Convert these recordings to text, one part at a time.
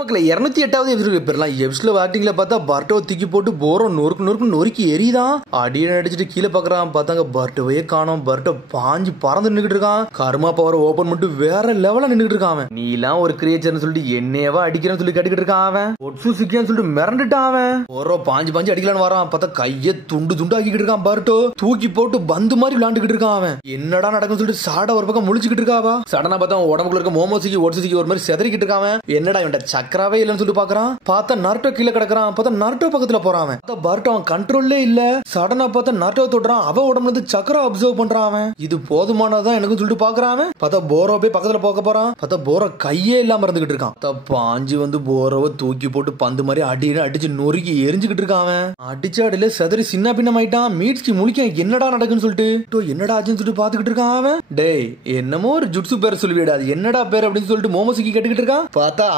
நமக்குல 208வது episode பெறலாம். எபிசோட்ல வாட்டிங்ல பார்த்தா பர்ட்டோ தூக்கி போட்டு போரோ நொறுக்கு நொறுக்கி அடியை அடிச்சுட்டு கீழே பாக்குறான். பார்த்தாங்க பர்ட்டோவே காணோம். பர்ட்டோ பாஞ்சு பறந்து நின்றுட்டு இருக்கான். கர்மா பவர் ஓபன் பண்ணிட்டு வேற லெவல்ல நின்றுட்டு இருக்கான். நீ எல்லாம் ஒரு கிரியேச்சர்னு சொல்லிட்டு என்னையவா அடிக்கிறேன்னு சொல்லி கட்டிக்கிட்டு இருக்கான். அவன் ஒட்சு சிக்கியான்னு சொல்லிட்டு மிரண்டுட்டான். அவன் போரோ பாஞ்சு அடிக்கலான்னு வரான். பார்த்தா கையை துண்டு ஆக்கிக்கிட்டு இருக்கான். பர்ட்டோ தூக்கி போட்டு பந்து மாதிரி விளையாண்டுக்கிட்டு இருக்கான். அவன் என்னடா நடக்குன்னு சொல்லிட்டு சாடா ஒரு பக்கம் முழிச்சுக்கிட்டு இருக்காவா. சடனா பார்த்தா உடம்புக்குள்ள இருக்க மோமோசிக்கு ஒட்சுசிக்கு ஒரு மாதிரி செதறிக்கிட்டு இருக்கான். என்னடா இவன் சக்கராவே இல்லன்னு சொல்லிட்டு பாக்குறான். பார்த்தா நருட்டோ கீழே கிடக்குறான். பார்த்தா நருட்டோ பக்கத்துல போறான். பர்ட்டோ அவன் கண்ட்ரோல்லே இல்ல. சடனா பார்த்தா நருட்டோ தொடுறான். அவன் உடம்புல இருந்து சக்கரா அப்சர்வ் பண்றான். இது போதுமானதான் எனக்கு சொல்லிட்டு பாக்குறான். பார்த்தா போரோ போய் பக்கத்துல போக போறான். பார்த்தா போரோ கையே இல்லாம இருந்துகிட்டு இருக்கான். பாஞ்சு வந்து போரோவை தூக்கி போட்டு பந்து மாதிரி அடிச்சு நொறுக்கி எரிஞ்சுக்கிட்டு இருக்கான். அடிச்சு அடியில செதறி சின்ன பின்னம் ஆயிட்டான். மீட்ஸ்க்கு முழிக்க என்னடா நடக்குன்னு சொல்லிட்டு என்னடா ஆச்சுன்னு சொல்லிட்டு பாத்துக்கிட்டு இருக்கான். அவன் டேய் என்னமோ ஒரு ஜுட்சு பேர் சொல்லிவிடா, அது என்னடா பேர் அப்படின்னு சொல்லிட்டு மோமோசிக்கு கேட்டுக்கிட்டு இருக்கான். பார்த்தா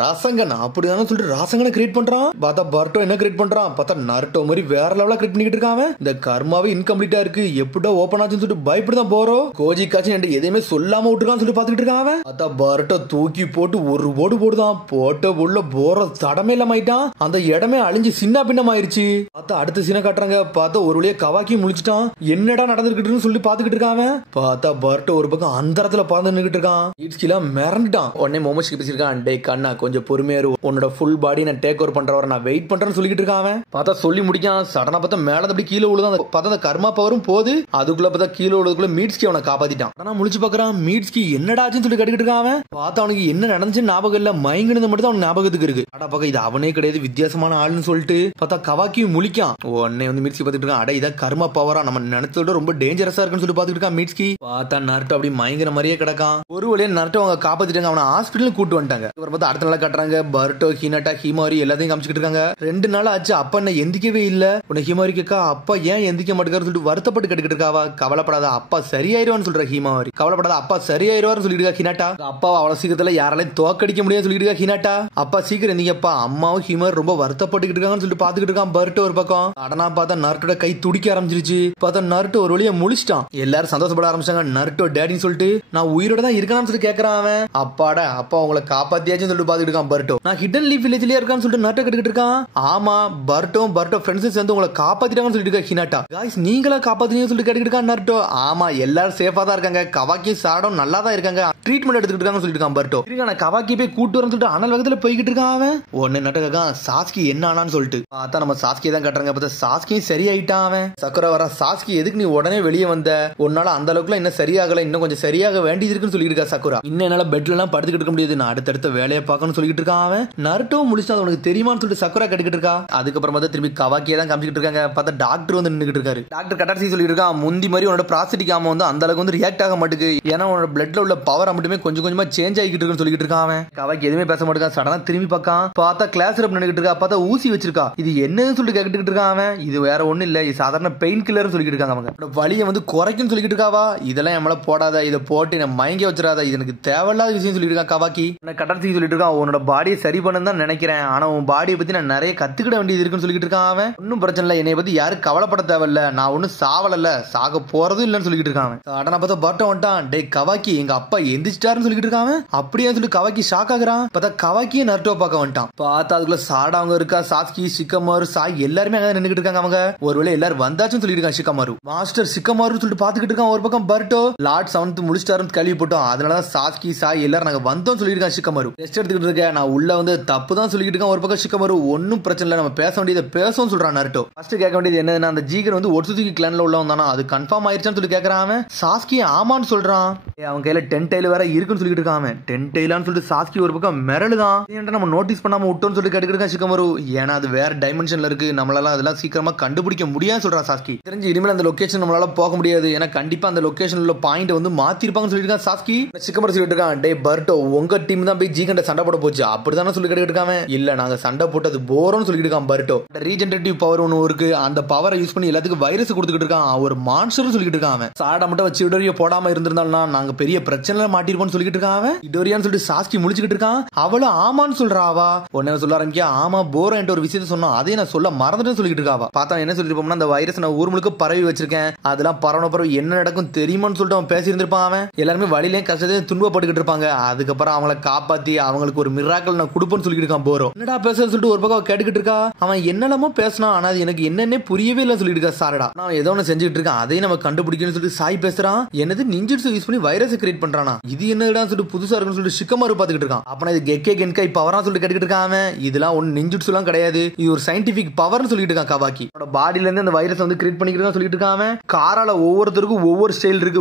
ராசங்கன் அப்படிதான் சொல்லிட்டு ராசங்கனை கிரியேட் பண்றான். பார்த்தா பர்ட்டோ என்ன கிரியேட் பண்றான். பார்த்தா நருட்டோ மாதிரி வேற லெவலா கிரியேட் பண்ணிக்கிட்டு இருக்கான். இந்த கர்மாவே இன்கம்ப்ளீட்டா இருக்கு, எப்படா ஓபன் ஆச்சுன்னு சொல்லிட்டு பயப்படுதான் போறோ. கோஜி காட்சி எதையுமே சொல்லாம விட்டுருக்கான்னு சொல்லி பாத்துக்கிட்டு இருக்கான். பார்த்தா பர்ட்டோ தூக்கி போட்டு ஒரு போடு போடுதான். போட்ட உள்ள போற தடமே இல்லாம ஆயிட்டான். அந்த இடமே அழிஞ்சு சின்ன பின்னம் ஆயிருச்சு. பார்த்தா அடுத்த சீனை காட்டுறாங்க. பார்த்தா ஒரு வழியா கவாக்கி முழிச்சிட்டான். என்னடா நடந்துகிட்டு சொல்லி பாத்துக்கிட்டு இருக்கான். பார்த்தா பர்ட்டோ ஒரு பக்கம் அந்த இடத்துல பறந்து நின்னுட்டு இருக்கான். இட்ஸ்கிலாம் மிரண்டுட்டான். உடனே மோமோஸ்க்கு பேசிருக்கான். டே கண்ணா கொஞ்சம் பொறுமையா இரு, உன்னோட ஃபுல் பாடி நான் டேக் ஓவர் பண்றவரை நான் வெயிட் பண்றேன்னு சொல்லிட்டு இருக்கான். பார்த்தா சொல்லி முடிக்கான். சடனா பார்த்தா மேல அப்படி கீழே விழுதான். பார்த்தா அந்த கர்மா பவரும் போது அதுக்குள்ள பார்த்தா கீழே விழுதுக்குள்ள மீட்ஸ்கி அவனை காப்பாத்திட்டான். ஆனா முழிச்சு பாக்குறான். மீட்ஸ்கி என்னடா ஆச்சுன்னு சொல்லி கட்டிக்கிட்டு இருக்கான். பார்த்தா அவனுக்கு என்ன நடந்துச்சு ஞாபகம் இல்ல, மயங்கினது மட்டும் தான் அவனுக்கு ஞாபகத்துக்கு இருக்கு. அடா பக்கம் இது அவனே கிடையாது, வித்தியாசமான ஆளுன்னு சொல்லிட்டு பார்த்தா கவாக்கி முழிக்கான். உடனே வந்து மீட்ஸ்கி பாத்துட்டு இருக்கான். அட இதான் கர்மா பவரா, நம்ம நினைச்சதோட ரொம்ப டேஞ்சரஸா இருக்குன்னு சொல்லி பாத்துட்டு இருக்கான் மீட்ஸ்கி. பார்த்தா நருட்டோ அப்படி மயங்கிற மாதிரியே கிடக்கான். ஒரு வழியா நருட்டோ அவங்க காப்பாத்திட்டாங்க. அவனை ஹாஸ்பிட்டல் கூட்டு வந்துட்டாங்க. அடுத்த நாள் கட்டுறாங்க. பர்ட்டோ ஹினாட்டா ஹிமாரி எல்லாத்தையும் காமிச்சிட்டு இருக்காங்க. 2 நாள் ஆச்சு அப்பா என்ன எந்திக்கவே இல்ல. உன்னை ஹிமாரி கேட்கா அப்பா ஏன் எந்திக்க மாட்டேங்காரு சொல்லிட்டு வருத்தப்பட்டு கட்டுக்கிட்டு இருக்காவா. கவலைப்படாத அப்பா சரியாயிருவான்னு சொல்ற ஹிமாரி. கவலைப்படாத அப்பா சரியாயிருவாரு சொல்லிட்டு இருக்கா ஹினாட்டா. அப்பாவை அவ்வளவு சீக்கிரத்துல யாராலையும் தோக்கடிக்க முடியாது சொல்லிட்டு இருக்கா ஹினாட்டா. அப்பா சீக்கிரம் எந்திங்கப்பா, அம்மாவும் ஹிமாரி ரொம்ப வருத்தப்பட்டுக்கிட்டு இருக்காங்கன்னு சொல்லிட்டு பாத்துக்கிட்டு இருக்கான் பர்ட்டோ ஒரு பக்கம். அடனா பார்த்தா நருட்டோட கை துடிக்க ஆரம்பிச்சிருச்சு. பார்த்தா நருட்டோ ஒரு வழியா முழிச்சிட்டான். எல்லாரும் சந்தோஷப்பட ஆரம்பிச்சாங்க. நருட்டோ டேடின்னு சொல்லிட்டு நான் உயிரோட தான் இருக்கான்னு சொல்லி கேட்கறான். அவன் அப்பாடா அப்பா உங்களை காப்பாத்தியாச்சுன்னு சொல்லிட்டு பாத்துக்கிட்டு இருக்கான் பர்ட்டோ. நான் ஹிடன் லீஃப் வில்லேஜ்லயே இருக்கான்னு சொல்லிட்டு நருட்டோ கட்டிக்கிட்டு இருக்கான். ஆமா பர்ட்டோ ஃப்ரெண்ட்ஸ் சேர்ந்து உங்களை காப்பாத்திட்டாங்கன்னு சொல்லிட்டு இருக்கா ஹினாட்டா. காய்ஸ் நீங்களா காப்பாத்தினீங்கன்னு சொல்லிட்டு கேட்டுக்கிட்டு இருக்கான் நருட்டோ. ஆமா எல்லாரும் சேஃபா தான் இருக்காங்க, கவாக்கி சாடம் நல்லா தான் இருக்காங்க, ட்ரீட்மெண்ட் எடுத்துக்கிட்டு இருக்காங்கன்னு சொல்லிட்டு இருக்கான் பர்ட்டோ. இருக்கான கவாக்கி போய் கூட்டு வரன்னு சொல்லிட்டு அனல் வேகத்துல போய்கிட்டு இருக்கான். அவன் ஒன்னு நட்டக்கா சாஸ்கி என்ன ஆனான்னு சொல்லிட்டு பார்த்தா நம்ம சாஸ்கி தான் கட்டுறாங்க. பார்த்தா சாஸ்கியும் சரியாயிட்டான். அவன் சக்கர வர சாஸ்கி எதுக்கு நீ உடனே வெளியே வந்த, உன்னால அந்த அளவுக்கு இன்னும் சரியாகல, இன்னும் கொஞ்சம் சரியாக வேண்டியது இருக்குன்னு சொல்லிட்டு இருக்கா சக்குரா. இன்னும் என்னால பெட்ல எல்லாம் படுத்துக்கிட்டு இருக்க முடியாது, நான் அடுத்தடுத்த வேலையை பார்க்கணும்னு சொல்லிட்டு இருக்கான். அவன் நருட்டோ முடிச்சா உனக்கு தெரியுமான்னு சொல்லிட்டு சக்குரா கட்டிக்கிட்டு இருக்கா. அதுக்கப்புறம் பார்த்தா திரும்பி கவாக்கியே தான் காமிச்சிட்டு இருக்காங்க. பார்த்தா டாக்டர் வந்து நின்னுட்டு இருக்காரு. டாக்டர் கட்டாசி சொல்லிட்டு இருக்கான். முந்தி மாதிரி உன்னோட ப்ராஸ்டேட்டிக் ஆமா வந்து அந்த அளவுக்கு வந்து ரியாக்ட் ஆக மாட்டுக்கு, ஏன்னா உன்னோட பிளட்ல உள்ள பவர் மட்டுமே கொஞ்சம் கொஞ்சமா சேஞ்ச் ஆகிட்டு இருக்குன்னு சொல்லிட்டு இருக்கான். அவன் கவாக்கி எதுவுமே பேச மாட்டேங்க. சடனா திரும்பி பார்க்கான். பார்த்தா கிளாஸ் ரப் நின்னுட்டு இருக்கா. பார்த்தா ஊசி வச்சிருக்கா. இது என்னன்னு சொல்லிட்டு கேட்டுக்கிட்டு இருக்கான். அவன் இது வேற ஒண்ணு இல்ல, இது சாதாரண பெயின் கில்லர் சொல்லிட்டு இருக்காங்க. அவங்க வலியை வந்து குறைக்கும் சொல்லிட்டு இருக்காவா. இதெல்லாம் நம்மள போடாத, இதை போட்டு என்ன மயங்க வச்சிடாத, இது எனக்கு தேவையில்லாத விஷயம் சொல்லிட்டு இருக்கான் கவாக்கி. கட்டாசி சொல்லிட்டு இருக்கான். உன்னோட பாடியை சரி பண்ணு தான் நினைக்கிறேன், ஆனா உன் பாடியை பத்தி நான் நிறைய கத்துக்கிட வேண்டியது இருக்குன்னு சொல்லிட்டு இருக்கான். அவன் ஒன்னும் பிரச்சனை இல்லை, என்னை பத்தி யாரும் கவலைப்பட தேவையில்ல, நான் ஒன்னும் சாவல, சாக போறதும் இல்லன்னு சொல்லிட்டு இருக்கான். அடனா பார்த்தா பர்ட்டோ வந்துட்டான். டே கவாக்கி எங்க அப்பா எந்திரிச்சிட்டாருன்னு சொல்லிட்டு இருக்கான். அப்படியே சொல்லி கவாக்கி ஷாக் ஆகுறான். பார்த்தா கவாக்கியே நருட்டோ பார்க்க வந்துட்டான். பார்த்தா அதுக்குள்ள சாடா அவங்க இருக்கா. சாஸ்கி சிக்கமாரு சாய் எல்லாருமே அங்க நின்னுட்டு இருக்காங்க. அவங்க ஒருவேளை எல்லாரும் வந்தாச்சுன்னு சொல்லிட்டு இருக்கான். சிக்கமாரு மாஸ்டர் சிக்கமாரு சொல்லிட்டு பாத்துக்கிட்டு இருக்கான். ஒரு பக்கம் பர்ட்டோ லார்ட் 7 முடிச்சிட்டாருன்னு கேள்வி போட்டோம், அதனாலதான் சாஸ்கி சாய் எல்லாரும் நாங்க வந்தோம் சொல்லிட்டு இருக்கான். சிக்கமாரு டெஸ்ட் எடுத்துக்கிட்டு இருக்கேன், நான் உள்ள வந்து தப்பு தான் சொல்லிட்டு இருக்கான். ஒரு பக்கம் சிக்கமாரு ஒன்னும் பிரச்சனை இல்லை, நம்ம பேச வேண்டியதை பேசவும் சொல்றான் நருட்டோ. ஃபர்ஸ்ட் கேட்க வேண்டியது என்னன்னா, அந்த ஜீகன் வந்து ஒட்சுசுகி கிளான்ல உள்ள வந்தானா அது கன்ஃபார்ம் ஆயிருச்சான்னு சொல்லி கேட்கறான். அவன் சாஸ்கி ஆமான்னு சொல்றான். அவன் கையில 10 டைல் வேற இருக்குன்னு சொல்லிட்டு இருக்கான். 10 டைலான்னு சொல்லிட்டு சாஸ்கி ஒரு பக்கம் மிரளுதான். ஏன்டா நம்ம நோட்டீஸ் பண்ணாம விட்டோம்னு சொல்லிட்டு கேட்டுக்கிட்டு இருக்கான் சிக்கமாரு. ஏன்னா அது வேற டைமென்ஷன்ல இருக்கு, நம்மளால அதெல்லாம் சீக்கிரமா கண்டுபிடிக்க முடியாது சொல்றான் சாஸ்கி. தெரிஞ்சு இனிமேல் அந்த லொகேஷன் நம்மளால போக முடியாது, ஏன்னா கண்டிப்பா அந்த லொகேஷன்ல உள்ள பாயிண்ட் வந்து மாத்திருப்பாங்கன்னு சொல்லிட்டு இருக்கான் சாஸ்கி. சிக்கமாரு சொல்லிட்டு இருக்கான். டே பர்ட்டோ உங்க டீம் தான் போய் ஜீகண்ட சண்டை போட போச்சு அப்படிதானே சொல்லி கேட்டுக்கிட்டு இருக்கான். இல்ல நாங்க சண்டை போட்டது போறோம்னு சொல்லிட்டு இருக்கான் பர்ட்டோ. ரீஜெனரேட்டிவ் பவர் ஒன்னு இருக்கு, அந்த பவரை யூஸ் பண்ணி எல்லாத்துக்கும் வைரஸ் கொடுத்துக்கிட்டு இருக்கான். ஒரு மான்ஸ்டர் சொல்லிட்டு இருக்கான். சாடா மட்டும் வச்சு இடோரிய போடாம இருந்திருந்தாலும் நாங்க பெரிய பிரச்சனை மாட்டிருப்போம்னு சொல்லிட்டு இருக்கான். இடோரியான்னு சொல்லிட்டு சாஸ்கி முடிச்சுக்கிட்டு இருக்கான். அவளும் ஆமான்னு சொல்றாவா. உடனே சொல்ல ஆரம்பிக்கா. ஆமா போரோ என்ற ஒரு விஷயத்த சொன்னா அதே நான் சொல்ல மறந்துட்டு சொல்லிட்டு இருக்காவா. பார்த்தா என்ன சொல்லிட்டு இருப்போம்னா, அந்த வைரஸ் நான் ஊர் முழுக்க பரவி வச்சிருக்கேன், அதெல்லாம் பரவ என்ன நடக்கும் தெரியுமான்னு சொல்லிட்டு அவன் பேசி இருந்திருப்பான். அவன் எல்லாருமே வழியிலேயே கஷ்டத்தையும் துன்பப்பட்டுக்கிட்டு இருப்பாங்க. அதுக்கப்புறம் அவங்கள காப்பாத்தி அவங்களுக்கு ஒரு மிராக்கிள் மிராக்கல் நான் கொடுப்பேன்னு சொல்லிட்டு இருக்கான் போரோ. என்னடா பேசுறன்னு சொல்லிட்டு ஒரு பக்கம் கேட்டுக்கிட்டு இருக்கா. அவன் என்னெல்லாமோ பேசினான், ஆனா எனக்கு என்னன்னே புரியவே இல்லை சொல்லிட்டு இருக்கா சாரடா. நான் ஏதோ ஒன்று செஞ்சுட்டு இருக்கேன், அதையும் நம்ம கண்டுபிடிக்கணும்னு சொல்லிட்டு சாய் பேசுறான். என்னது நிஞ்சுட்சு யூஸ் பண்ணி வைரஸ் கிரியேட் பண்றானா, இது என்னடா சொல்லிட்டு புதுசா இருக்குன்னு சொல்லிட்டு ஷிகமாரு பாத்துக்கிட்டு இருக்கான். அப்பனா இது கெக்கே கென்கை பவரா சொல்லிட்டு கேட்டுக்கிட்டு இருக்கான். இதெல்லாம் ஒன்னு நிஞ்சுட்சு எல்லாம் கிடையாது, இது ஒரு சயின்டிபிக் பவர்னு சொல்லிட்டு இருக்கான் கவாக்கி. பாடியில இருந்து அந்த வைரஸ் வந்து கிரியேட் பண்ணிக்கிறதா சொல்லிட்டு இருக்கான். காரால ஒவ்வொருத்தருக்கும் ஒவ்வொரு ஸ்டைல் இருக்கு,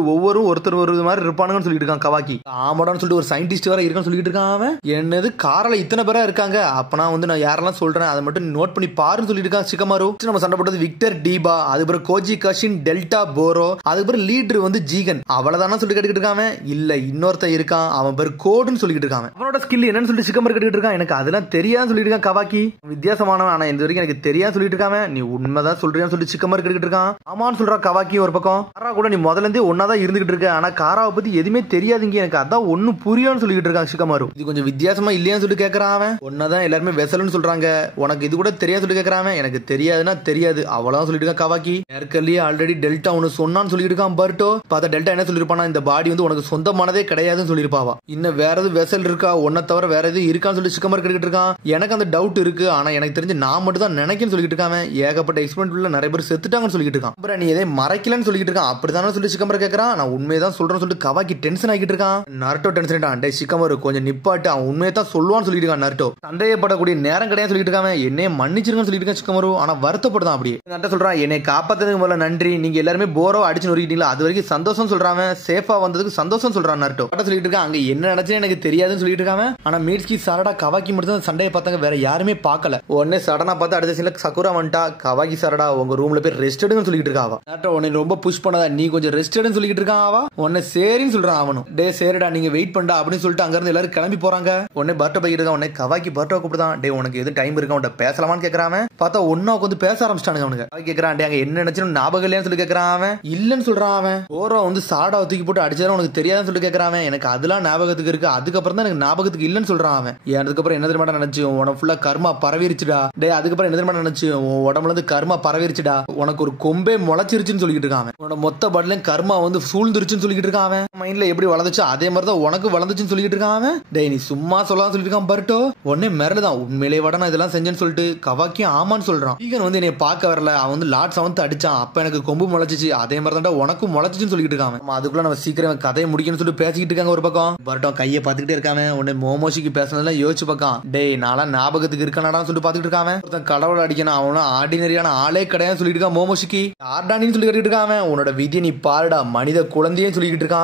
ஒருத்தர் ஒரு மாதிரி இருப்பானுங்கன்னு சொல்லிட்டு இருக்கான் கவாக்கி. ஆமாடான்னு சொல்லிட்டு ஒரு சயின்டிஸ்ட் வேற இருக்கான்னு சொல்லிட்டு இருக்கான். என்னது காரால இத்தனை பேரா இருக்காங்க, அப்பனா வந்து நான் யாரெல்லாம் சொல்றேன் அதை மட்டும் நோட் பண்ணி பாருன்னு சொல்லிட்டு இருக்கான் ஷிகமாரு. நம்ம சண்டை போட்டது விக்டர் டீபா, அதுக்கப்புறம் கோஜி கஷின் டெல்டா போரோ, அதுக்கப்புறம் லீடர் வந்து ஜீகன். அவ்வளவுதானா சொல்லிட்டு கேட்டுக்கிட்டு இருக்கான். இல்ல இன்னொருத்த இருக்கான், அவன் பேர் கோடுன்னு சொல்லிட்டு இருக்கான். அவனோட ஸ்கில் என்னன்னு சொல்லிட்டு ஷிகமாரு கேட்டுக்கிட்டு இருக்கான். எனக்கு அதெல்லாம் தெரியாதுன்னு சொல்லிட்டு இருக்கான் கவாக்கி. வித்தியாசமானவன், ஆனா இந்த வரைக்கும் எனக்கு தெரியாது சொல்லிட்டு இருக்கான். நீ உண்மைதான் சொல்றியான்னு சொல்லிட்டு ஷிகமாரு கேட்டுக்கிட்டு இருக்கான். ஆமான்னு சொல்றா கவாக்கி ஒரு பக்கம். காரா கூட நீ முதல்ல இருந்தே ஒன்னாதான் இருந்துகிட்டு இருக்க, ஆனா காராவை பத்தி எதுவுமே தெரியாதுங்க எனக்கு, அதான் ஒன்னும் புரியான்னு சொல்லிட்டு இருக்கான் ஷிகமாரு. இது கொஞ்சம் வித்தியாசமா இல்லையான்னு சொல்லிட்டு கேட்கறான். அவன் ஒன்னதான் எல்லாருமே வெசல்னு சொல்றாங்க, உனக்கு இது கூட தெரியாது சொல்லிட்டு கேட்கறான். எனக்கு தெரியாதுன்னா தெரியாது அவ்வளவுதான் சொல்லிட்டு இருக்கான் கவாக்கி. ஏற்கனவே ஆல்ரெடி டெல்டா ஒன்னு சொன்னான்னு சொல்லிட்டு இருக்கான் பர்ட்டோ. பார்த்தா டெல்டா என்ன சொல்லிருப்பானா, இந்த பாடி வந்து உனக்கு சொந்தமானதே கிடையாதுன்னு சொல்லிருப்பாவா. இன்னும் வேற எது வெசல் இருக்கா, ஒன்ன தவிர வேற எது இருக்கான்னு சொல்லிட்டு ஷிகமாரு கேட்டுக்கிட்டு இருக்கான். எனக்கு அந்த டவுட் இருக்கு, ஆனா எனக்கு தெரிஞ்சு நான் மட்டும் தான் நினைக்கன்னு சொல்லிட்டு இருக்கான். ஏகப்பட்ட எக்ஸ்பெரிமெண்ட்ல நிறைய பேர் செத்துட்டாங்கன்னு சொல்லிட்டு இருக்கான். அப்புறம் நீ எதை மறைக்கலன்னு சொல்லிட்டு இருக்கான். அப்படிதானே சொல்லி ஷிகமாரு கேட்கறான். நான் உண்மையதான் சொல்றேன்னு சொல்லிட்டு கவாக்கி டென்ஷன் ஆகிட்டு இருக்கான். நருட்டோ டென்ஷன் ஆயிட்டான். டே ஷிகமாரு கொஞ்சம் நிப்பாட்டு, அவன் உண்மையை தான் சொல்லுவான்னு சொல்லிட்டு இருக்கான். நருட்டோ சந்தேகப்படக்கூடிய நேரம் கிடையாது சொல்லிட்டு இருக்கான். என்னைய மன்னிச்சிருக்கன்னு சொல்லிட்டு இருக்கான் ஷிகமாரு. ஆனா வருத்தப்படுதான் அப்படியே. நருட்டோ சொல்றான், என்னை காப்பாத்ததுக்கு முதல்ல நன்றி, நீங்க எல்லாருமே போரோ அடிச்சு நொறுக்கிட்டீங்களா அது வரைக்கும் சந்தோஷம் சொல்றான். சேஃபா வந்ததுக்கு சந்தோஷம் சொல்றான் நருட்டோ. சொல்லிட்டு இருக்கான், அங்க என்ன நடந்துச்சு எனக்கு தெரியாதுன்னு சொல்லிட்டு இருக்கான். ஆனா மீட்ஸ்கி சாரடா கவாக்கி மட்டும் தான் சண்டையை பார்த்தாங்க, வேற யாருமே பார்க்கல. உடனே சடனா பார்த்து அடுத்த சீன்ல சகுரா வந்துட்டா. கவாக்கி சாரடா உங்க ரூம்ல போய் ரெஸ்ட் எடுன்னு சொல்லிட்டு இருக்காவா. நருட்டோ உன்னை ரொம்ப புஷ் பண்ணாத, நீ கொஞ்சம் ரெஸ்ட் எடுன்னு சொல்லிட்டு இருக்கான். அவா உன்னை சரின்னு சொல்றான். அவனும் டே சரிடா நீங்க வெயிட் பண்ணா அப்படின்னு சொல்லிட்டு அங்க இருந்து எல்லாரும் கிளம்பி போறாங்க. உடனே பர்ட்டோ போயிட்டு இருக்கான். உடனே கவாக்கி பர்ட்டோ கூப்பிடுதான். டே உனக்கு எது டைம் இருக்கா, உன்ட்ட பேசலாமான்னு கேக்குறான். பார்த்தா ஒன்னா உட்காந்து பேச ஆரம்பிச்சிட்டானுங்க அவனுக்கு. கேக்குறான், டே அங்க என்ன நினைச்சுன்னு ஞாபகம் இல்லையான்னு சொல்லி கேக்குறான். அவன் இல்லன்னு சொல்றான். அவன் போரோ வந்து சாடா தூக்கி போட்டு அடிச்சாலும் உனக்கு தெரியாதுன்னு சொல்லிட்டு கேக்குறான். எனக்கு அதெல்லாம் ஞாபகத்துக்கு இருக்கு, அதுக்கப்புறம் தான் எனக்கு ஞாபகத்துக்கு இல்லன்னு சொல்றான். அவன் அதுக்கப்புறம் என்ன தெரியுமா நினைச்சு உடம்பு ஃபுல்லா கர்மா பரவிருச்சுடா. டே அதுக்கப்புறம் என்ன தெரியுமா நினைச்சு உடம்புல இருந்து கர்மா பரவிருச்சுடா, உனக்கு ஒரு கொம்பே முளைச்சிருச்சுன்னு சொல்லிட்டு இருக்கான். உன்னோட மொத்த பாட்டிலையும் கர்மா வந்து சூழ்ந்துருச்சுன்னு சொல்லிட்டு இருக்கான். மைண்ட்ல எப்படி வளர்ந்துச்சு அதே மாதிரி தான் உனக்கு வளர்ந்துச்சுன்னு சொல்லிட்டு இருக்கான். டே நீ சும்மா சொல்லலாம் சொல்லிட்டு இருக்கான் பர்ட்டோ. உடனே மிரளுதான், உண்மையிலே வட நான் இதெல்லாம் செஞ்சேன்னு சொல்லிட்டு கவாக்கியும் ஆமான்னு சொல்றான். ஈகன் வந்து என்னை பார்க்க வரல, அவன் வந்து லார்ட் செவன்த் அடிச்சான், அப்ப எனக்கு கொம்பு முளைச்சிச்சு, அதே மாதிரி தான் உனக்கும் முளைச்சிச்சுன்னு சொல்லிட்டு இருக்கான். அதுக்குள்ள நம்ம சீக்கிரம் கதையை முடிக்கணும்னு சொல்லிட்டு பேசிக்கிட்டு இருக்காங்க ஒரு பக்கம். பர்ட்டோ கையை பார்த்துக்கிட்டே இருக்காம. உடனே மோமோஷிக்கு பேசினதெல்லாம் யோசிச்சு பார்க்கான். டே நாளா ஞாபகத்துக்கு இருக்கானடான்னு சொல்லிட்டு பாத்துக்கிட்டு இருக்கான். ஒருத்தன் கடவுள் அடிக்கணும், அவனும் ஆர்டினரியான ஆளே கிடையாது சொல்லிட்டு இருக்கான் மோமோஷிக்கு. ஆர்டானின்னு சொல்லி கேட்டுட்டு இருக்கான். உன்னோட விதியை நீ பாருடா, மனித குழந்தையே சொல்லிட்டு இருக்கான்.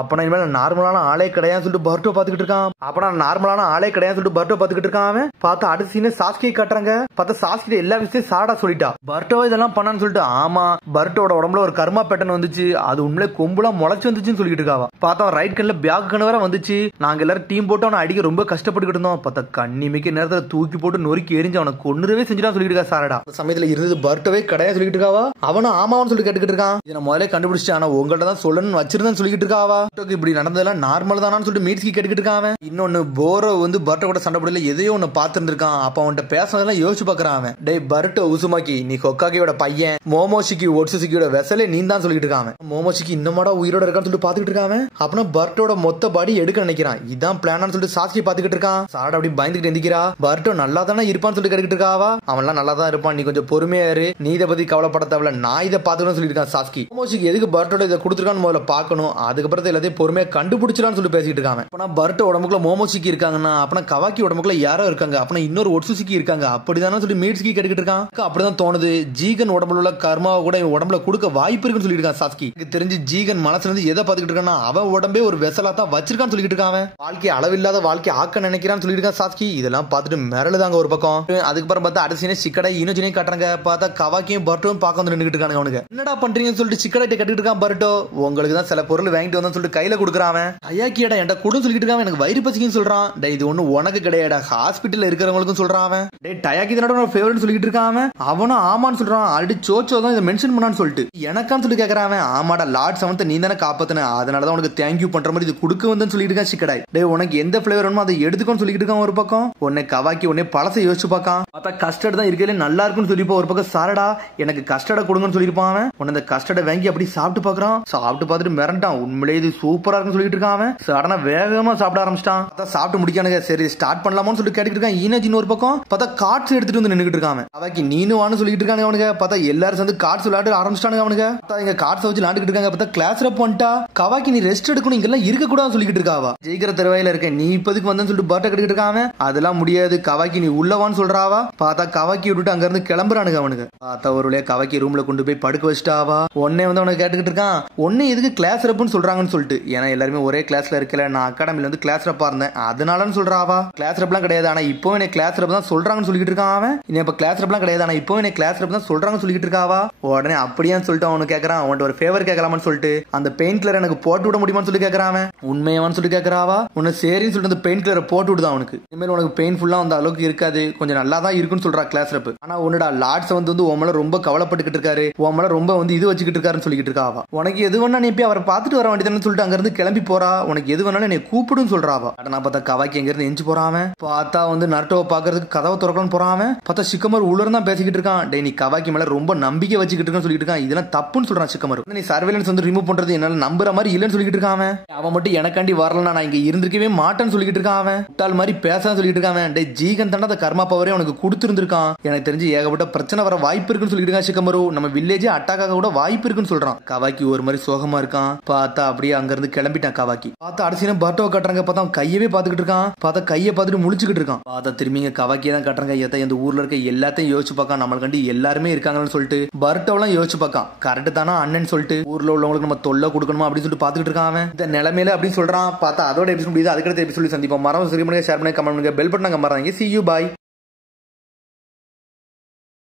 அப்ப நான் நார்மலான ஆளே கிடையாது சொல்லிட்டு பர்ட்டோ பாத்துக்கிட்டு இருக்கான். அப்ப நான் நார்மலான ஆளே கிடையாது சொல்லிட்டு பர்ட்டோ பாத்துக்கிட்டு இருக்கான். பார்த்தா அடுத்த சீனே சாஸ்கியை காட்டுறாங்க. பார்த்தா சாஸ்கிட்ட எல்லா விஷயத்தையும் சாடா சொல்லிட்டா. பர்ட்டோ இதெல்லாம் பண்ணான்னு சொல்லிட்டு ஆமா பர்ட்டோட உடம்புல ஒரு கர்மா பேட்டர்ன் வந்துச்சு, அது உண்மையிலே கொம்புலாம் முளைச்சு வந்துச்சுன்னு சொல்லிட்டு இருக்காவா. பார்த்தா ரைட் கண்ணுல பேக் கண்ணு வேற வந்துச்சு. நாங்க எல்லாரும் டீம் போட்டு அவனை அடிக்க ரொம்ப கஷ்டப்பட்டு இருந்தோம். பார்த்தா கண்ணிமைக்கு நேரத்துல தூக்கி போட்டு நொறுக்கி எரிஞ்சு அவனை கொன்னுறவே செஞ்சுட்டான் சொல்லிட்டு இருக்கா சாரடா. சமயத்துல இருந்தது பர்ட்டோவே கிடையாது சொல்லிட்டு இருக்காவா. அவனும் ஆமான்னு சொல்லி கேட்டுக்கிட்டு இருக்கான். இதை முதல்ல கண்டுபிடிச்சு, ஆனா உங்கள்ட்ட தான் சொல்லணும்னு வச்சிருந்தேன்னு சொல்லிட்டு இருக்காவா. இப்படி நடந்ததெல்லாம் நார்மல் தானான்னு சொல்லிட்டு மீட்ஸ்கி கேட்டுக்கிட்டு இருக்கான். இன்னொன்னு போரோ வந்து பர்ட்டோ கூட சண்டை போடல, எதையோ ஒன்னு பாத்துருக்கான். அப்ப அவன்கிட்ட பேசினதெல்லாம் யோசிச்சு பாக்குறான். டே பர்ட்டோ உசுமாக்கி நீ ஹொக்காகியோட பையன், மோமோஷிக்கு ஒட்சுசுகியோட வெசலே நீ தான் சொல்லிட்டு இருக்கான். மோமோஷிக்கு இன்னமாடா உயிரோட இருக்கான்னு சொல்லிட்டு பாத்துக்கிட்டு இருக்கான். அப்பனா பர்ட்டோட மொத்த பாடி எடுக்க நினைக்கிறான். இதான் பிளான்னு சொல்லிட்டு சாஸ்கி பாத்துக்கிட்டு இருக்கான். சாடா அப்படி பயந்துகிட்டு எந்திக்கிறா. பர்ட்டோ நல்லா தானே இருப்பான்னு சொல்லிட்டு கேட்டுக்கிட்டு இருக்காவா. அவன்லாம் நல்லா தான் இருப்பான், நீ கொஞ்சம் பொறுமையா இரு, நீ இதை பத்தி கவலைப்பட தேவையில்ல, நான் இதை பாத்துக்கணும்னு சொல்லிட்டு இருக்கான் சாஸ்கி. மோமோஷிக்கு எதுக்கு பர்ட்டோட இதை கொடுத்துருக்கான்னு முதல்ல பாக்கணும், அதுக்கப்புறம் எல்லாத்தையும் பொறுமையா கண்டுபிடிச்சலான்னு சொல்லி பேசிட்டு இருக்காங்க. அப்பனா பர்ட்டோ உடம்புக்குள்ள மோமோஷிக்கு இருக்காங்கன்னா அப்பனா கவாக்கி உடம்புக்குள்ள யாரோ இருக்காங்க, அப்பனா இன்னொரு ஒட்சுசுகி இருக்காங்க, அப்படிதானே சொல்லி மீட்ஸ்கி கேட்டுக்கிட்டு இருக்கான். அப்படிதான் தோணுது. ஜீகன் உடம்புல உள்ள கர்மாவை கூட உடம்புல கொடுக்க வாய்ப்பு இருக்குன்னு சொல்லிட்டு இருக்கான் சாஸ்கி. தெரிஞ்சு ஜீகன் மனசுல இருந்து எதை பாத்துக்கிட்டு இருக்கான்னா அவன் உடம்பே ஒரு வெசலா தான் வச்சிருக்கான்னு சொல்லிட்டு இருக்கான். வாழ்க்கை அளவில்லாத வாழ்க்கை ஆக்க நினைக்கிறான்னு சொல்லிட்டு இருக்கான் சாஸ்கி. இதெல்லாம் பார்த்துட்டு மிரளுதாங்க ஒரு பக்கம். அதுக்கப்புறம் பார்த்தா அடுத்த சிக்கடை இனோஜினே காட்டுறாங்க. பார்த்தா கவாக்கியும் பர்ட்டோவும் பார்க்க வந்து நின்றுட்டு இருக்காங்க. அவனுக்கு என்னடா பண்றீங்கன்னு சொல்லிட்டு சிக்கடை கட்டிட்டு இருக்கான் பர்ட்டோ. உங்களுக்கு தான் சில பொருள் வாங்கிட்டு வந்தான்னு சொல்லிட்டு கையில கொடுக்குறான். ஐயாக்கியடா என்கிட்ட கூட சொல்லிட்டு இருக்கான், எனக்கு வயிறு பசிக்குன்னு சொல்றான். இது ஒண்ணு உனக்கு கிடையாடா, ஹாஸ்பிட்டல்ல இருக்கிறவங்களுக்கும் சொல்றான். அவன் டே டயாக்கி தானோட ஃபேவரட் தலைவர்னு சொல்லிட்டு இருக்கான். அவனும் ஆமான்னு சொல்றான். ஆல்ரெடி சோச்சோ தான் இதை மென்ஷன் பண்ணான்னு சொல்லிட்டு எனக்கான்னு சொல்லி கேட்கறான். ஆமாடா லார்ட் செவன்த் நீ தானே காப்பாத்தின, அதனாலதான் உனக்கு தேங்க்யூ பண்ற மாதிரி இது கொடுக்க வந்து சொல்லிட்டு இருக்கான். சிக்கடாய் டே உனக்கு எந்த பிளேவர் வேணுமோ அதை எடுத்துக்கோன்னு சொல்லிட்டு இருக்கான். ஒரு பக்கம் உன்னை கவாக்கி உடனே பழசை யோசிச்சு பார்க்கான். பார்த்தா கஸ்டர்ட் தான் இருக்கல நல்லா இருக்குன்னு சொல்லிப்பா. ஒரு பக்கம் சாரடா எனக்கு கஸ்டர்டை கொடுங்கன்னு சொல்லிருப்பான். உன்னை அந்த கஸ்டர்டை வாங்கி அப்படி சாப்பிட்டு பாக்குறான். சாப்பிட்டு பார்த்துட்டு மிரண்டான். உண்மையிலே இது சூப்பரா இருக்குன்னு சொல்லிட்டு இருக்கான். சடனா வேகமா சாப்பிட ஆரம்பிச்சிட்டான். சாப்பிட்டு முடிக்கானுங்க. சரி ஸ்டார்ட் பண்ணலாமான்னு சொல்லிட்டு கேட்டுட்டு இருக்கான். ஈனஜின்னு ஒரு பக்கம் பார்த்தா கார்ட்ஸ் எடுத்துட்டு வந்து நின்னுட்டு இருக்கான். அவாக்கி நீனு வான்னு சொல்லிட்டு இருக்காங்க. அவனுக்கு பார்த்தா எல்லாரும் சேர்ந்து கார்ட்ஸ் விளையாட ஆரம்பிச்சிட்டானுங்க. அவனுக்கு இங்க கார்ட்ஸ் வச்சு விளையாண்டுட்டு இருக்காங்க. பார்த்தா கிளாஸ் ரப் பண்ணிட்டா. கவாக்கி நீ ரெஸ்ட் எடுக்கணும், இங்கெல்லாம் இருக்க கூடாதுன்னு சொல்லிட்டு இருக்காவா. ஜெயிக்கிற தருவாயில இருக்க நீ இப்போதைக்கு வந்தேன்னு சொல்லிட்டு பர்ட்டை கட்டிட்டு இருக்காங்க. அதெல்லாம் முடியாது கவாக்கி நீ உள்ளவான்னு சொல்றாவா. பார்த்தா கவாக்கி விட்டுட்டு அங்க இருந்து கிளம்புறானுங்க. அவனுக்கு பார்த்தா ஒரு வழியா கவாக்கி ரூம்ல கொண்டு போய் படுக்க வச்சுட்டாவா. உடனே வந்து அவனுக்கு கேட்டுக்கிட்டு இருக்கான். ஒன்னு எதுக்கு கிளாஸ் ரப்னு சொல்றாங்கன்னு சொல்லிட்டு. ஏன்னா எல்லாருமே ஒரே கிளாஸ்ல இருக்கல, நான் அகாடமில வந்து கிளாஸ் ரப்பா இருந்தேன் அதனாலன்னு சொல்றாவா. கிளாஸ் ரப்லாம் கிடையாது, ஆனா இப்போ என்ன கிளாஸ் ரப் தான் சொல்றாங்கன்னு சொல்லிட்டு இருக்கான். அவன் இனி இப்ப கிளாஸ் ரப்லாம் கிடையாது, ஆனா இப்போ என்ன கிளாஸ் ரப் தான் சொல்றாங்கன்னு சொல்லிட்டு இருக்காவா. உடனே அப்படியான்னு சொல்லிட்டு அவனுக்கு கேட்கறான். அவன்கிட்ட ஒரு ஃபேவர் கேட்கலாமான்னு சொல்லிட்டு அந்த பெயிண்ட் கிளர் எனக்கு போட்டு விட முடியுமான்னு சொல்லி கேட்கறான். உண்மையான்னு சொல்லி கேட்கறாவா. உன்னை சரின்னு சொல்லிட்டு அந்த பெயிண்ட் கிளரை போட்டு விடுதான். அவனுக்கு இனிமேல் உனக்கு பெயின்ஃபுல்லா அந்த அளவுக்கு இருக்காது, கொஞ்சம் நல்லா தான் இருக்குன்னு சொல்றா கிளாஸ் ரப். ஆனா உன்னோட லார்ட்ஸ் வந்து உன் மேல ரொம்ப கவலைப்பட்டுக்கிட்டு இருக்காரு, உன் மேல ரொம்ப வந்து இது வச்சுக்கிட்டு இருக்காருன்னு சொல்லிட்டு இருக்காவா. உனக்கு எது வேணா நீ போய் அவரை பார்த்துட்டு வர வேண்டியதுன்னு சொல்லிட்டு அங்க இருந்து கிளம்பி போறா. உனக்கு எது வேணாலும் நீ கூப்பிடுன்னு சொல்றாவா. நான் பார்த்தா கவாக்கி எங்க இருந்து எஞ்சி போறான். பார்த்தா வந்து நருட்டோவை பாக்குறதுக்கு கதவை திறக்கலாம்னு போறான். பார்த்தா சிக்கமர் உள்ள தான் பேசிக்கிட்டு இருக்கான். டே நீ கவாக்கி மேல ரொம்ப நம்பிக்கை வச்சுக்கிட்டு இருக்கான்னு சொல்லிட்டு இருக்கான். இதெல்லாம் தப்புன்னு சொல்றான் சிக்கமர். நீ சர்வேலன்ஸ் வந்து ரிமூவ் பண்றது என்னால நம்புற மாதிரி இல்லன்னு சொல்லிட்டு இருக்கான். அவன் மட்டும் எனக்காண்டி வரலனா நான் இங்க இருந்திருக்கவே மாட்டேன்னு சொல்லிட்டு இருக்கான். அவன் முட்டாள் மாதிரி பேசான்னு சொல்லிட்டு இருக்கான். டே ஜீகன் தாண்டா அந்த கர்மா பவரே உனக்கு கொடுத்துருந்துருக்கான். எனக்கு தெரிஞ்சு ஏகப்பட்ட பிரச்சனை வர வாய்ப்பு இருக்குன்னு சொல்லிட்டு இருக்கான் சிக்கமரு. நம்ம வில்லேஜே அட்டாக் ஆக கூட வாய்ப்பு இருக்குன்னு சொல்றான். கவாக்கி ஒரு மாதிரி சோகமா இருக்கான். பார்த்தா அப்படியே அங்க இருந்து கிளம்பிட்டான் கவாக்கி. பார்த்தா அடிச்சு பர்ட்டோவை கட்டுறாங்க. பார்த்தா கையவே பாத்துக்கிட்டு இருக்கான். பார்த்தா கையை பார்த்துட்டு முழிச்சுக்கிட்டு இருக்கான். பார்த்தா திரும்பிங்க கவாக்கியை தான் கட்டுறாங்க. இந்த ஊர்ல இருக்க எல்லாத்தையும் யோசிச்சு பார்க்கான். நம்மளுக்காண்டி எல்லாருமே இருக்காங்கன்னு சொல்லிட்டு பர்ட்டோலாம் யோசிச்சு பார்க்கான். கரெக்ட் தானா அண்ணன் சொல்லிட்டு ஊர்ல உள்ளவங்களுக்கு நம்ம தொல்லை கொடுக்கணுமா அப்படின்னு சொல்லிட்டு பாத்துக்கிட்டு இருக்கான். இந்த நிலைமையில அப்படின்னு சொல்றான். பார்த்தா அதோட எபிசோட் முடியுது. அதுக்கடுத்த எபிசோட் சந்திப்போம். மறந்து ஷேர் பண்ணுங்க, கமெண்ட் பண்ணுங்க, பெல் பட்டன் மறந்துங்க. See you, bye.